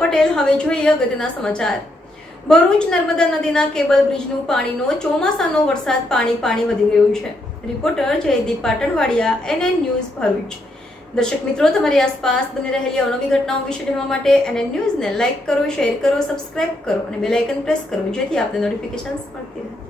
પટેલ હવે જોઈએ અગત્યના સમાચાર। ભરૂચ નર્મદા નદીના કેબલ બ્રિજનું પાણીનો ચોમાસાનો વરસાદ પાણી વધી ગયું છે। Reporter Jaydeep Patanwadia, NN news Bharuch. દર્શક મિત્રો, તમારી આસપાસ બની રહેલી અવનવી ઘટનાઓ વિશે જાણવા માટે NN ન્યૂઝને લાઇક કરો, શેર કરો, સબસ્ક્રાઇબ કરો અને બેલ આઇકન પ્રેસ કરો, જેથી આપને નોટિફિકેશન્સ મળતી રહે।